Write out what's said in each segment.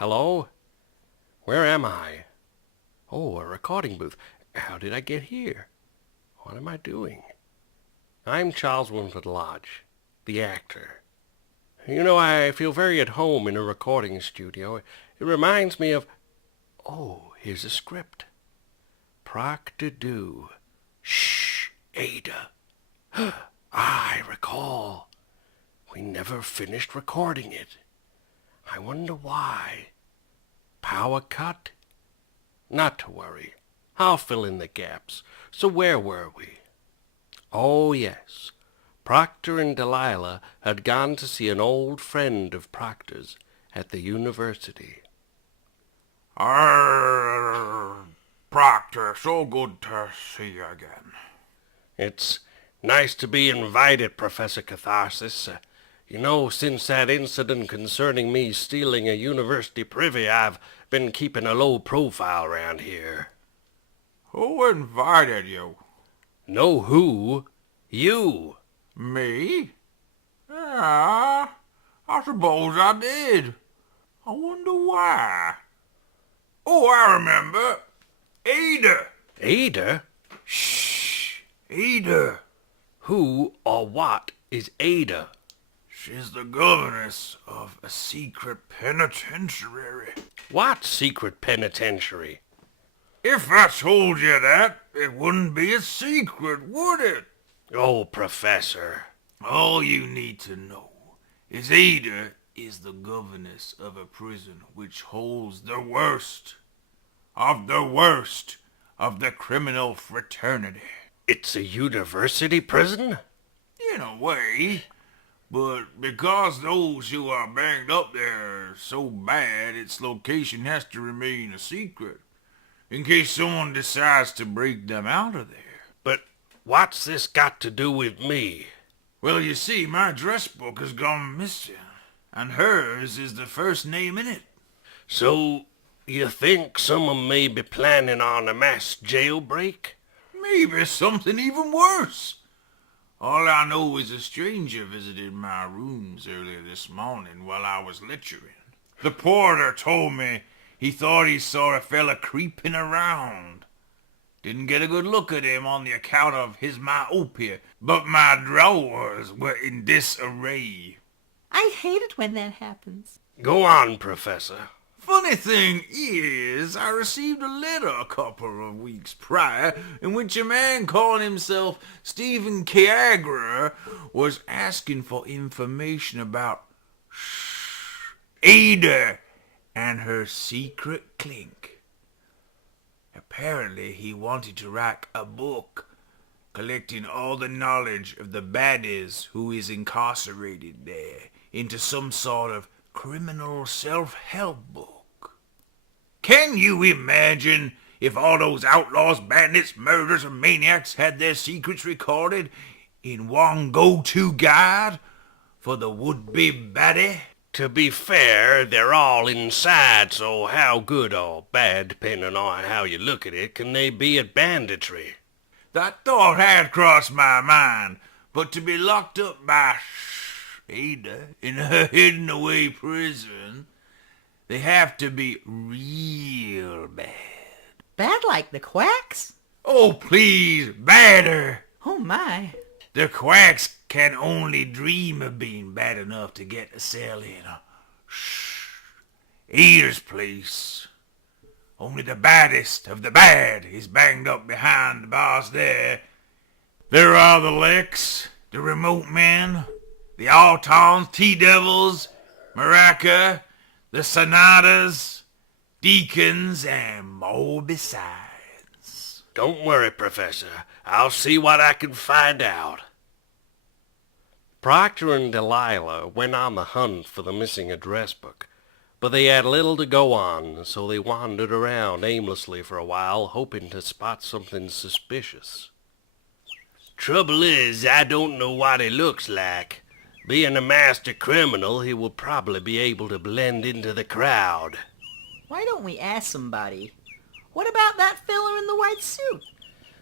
Hello? Where am I? Oh, a recording booth. How did I get here? What am I doing? I'm Charles Wynford Lodge, the actor. You know, I feel very at home in a recording studio. It reminds me of... Oh, here's a script. Proctor do. Shh, Ada. I recall. We never finished recording it. I wonder why. Power cut? Not to worry. I'll fill in the gaps. So where were we? Oh, yes. Proctor and Delilah had gone to see an old friend of Proctor's at the university. Proctor, so good to see you again. It's nice to be invited, Professor Catharsis. You know, since that incident concerning me stealing a university privy, I've been keeping a low profile around here. Who invited you? Know who? You. Me? Yeah, I suppose I did. I wonder why. Oh, I remember. Ada. Ada? Shh, Ada. Who or what is Ada? She's the governess of a secret penitentiary. What secret penitentiary? If I told you that, it wouldn't be a secret, would it? Oh, Professor. All you need to know is Ada is the governess of a prison which holds the worst of the criminal fraternity. It's a university prison? In a way, but because those who are banged up there are so bad, its location has to remain a secret, in case someone decides to break them out of there. But what's this got to do with me? Well, you see, my address book has gone missing, and hers is the first name in it. So, you think someone may be planning on a mass jailbreak? Maybe something even worse. All I know is a stranger visited my rooms earlier this morning while I was lecturing. The porter told me he thought he saw a fella creeping around. Didn't get a good look at him on the account of his myopia, but my drawers were in disarray. I hate it when that happens. Go on, Professor. Funny thing is, I received a letter a couple of weeks prior in which a man calling himself Stephen Kiagra was asking for information about Ada and her secret clink. Apparently he wanted to write a book collecting all the knowledge of the baddies who is incarcerated there into some sort of criminal self-help book. Can you imagine if all those outlaws, bandits, murderers, and maniacs had their secrets recorded in one go-to guide for the would-be baddie? To be fair, they're all inside, so how good or bad, depending on how you look at it, can they be at banditry? That thought had crossed my mind, but to be locked up by Ada in her hidden-away prison, they have to be real bad. Bad like the quacks? Oh, please, badder. Oh, my. The quacks can only dream of being bad enough to get a cell in Ada's place. Only the baddest of the bad is banged up behind the bars there. There are the Lex, the Remote Men, the Autons, T-Devils, Maraca, the Sonatas, Deacons, and more besides. Don't worry, Professor. I'll see what I can find out. Proctor and Delilah went on the hunt for the missing address book, but they had little to go on, so they wandered around aimlessly for a while, hoping to spot something suspicious. Trouble is, I don't know what he looks like. Being a master criminal, he will probably be able to blend into the crowd. Why don't we ask somebody? What about that fella in the white suit?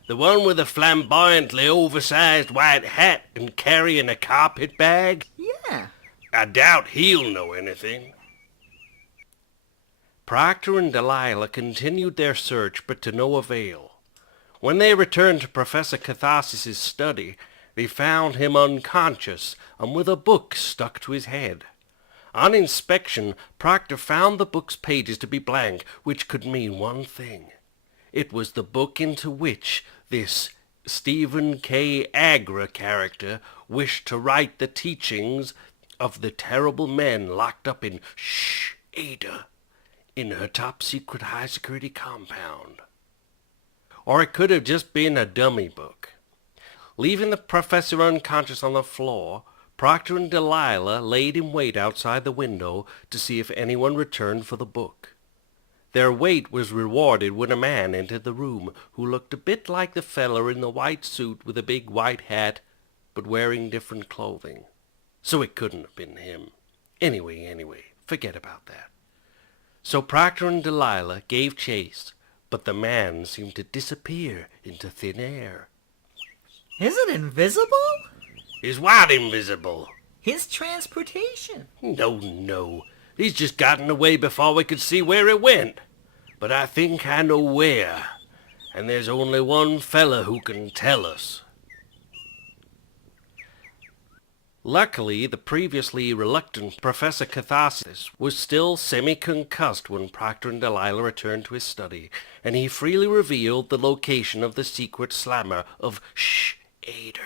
The one with a flamboyantly oversized white hat and carrying a carpet bag? Yeah. I doubt he'll know anything. Proctor and Delilah continued their search, but to no avail. When they returned to Professor Catharsis' study, they found him unconscious and with a book stuck to his head. On inspection, Proctor found the book's pages to be blank, which could mean one thing. It was the book into which this Stephen K. Agra character wished to write the teachings of the terrible men locked up in SHHH in her top-secret high-security compound. Or it could have just been a dummy book. Leaving the professor unconscious on the floor, Proctor and Delilah laid in wait outside the window to see if anyone returned for the book. Their wait was rewarded when a man entered the room who looked a bit like the feller in the white suit with a big white hat, but wearing different clothing. So it couldn't have been him. Anyway, forget about that. So Proctor and Delilah gave chase, but the man seemed to disappear into thin air. Is it invisible? Is what invisible? His transportation. No. He's just gotten away before we could see where it went. But I think I know where. And there's only one fella who can tell us. Luckily, the previously reluctant Professor Catharsis was still semi-concussed when Proctor and Delilah returned to his study, and he freely revealed the location of the secret slammer of SHHH.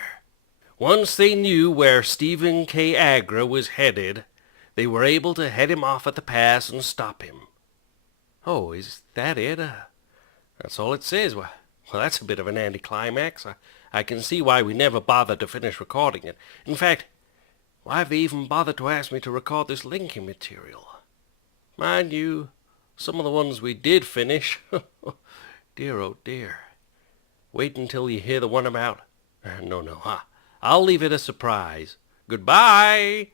Once they knew where Stephen K. Agra was headed, they were able to head him off at the pass and stop him. Oh, is that it? That's all it says. Well, that's a bit of an anticlimax. I can see why we never bothered to finish recording it. In fact, why have they even bothered to ask me to record this linking material? Mind you, some of the ones we did finish, dear oh dear. Wait until you hear the one about... No, I'll leave it a surprise. Goodbye!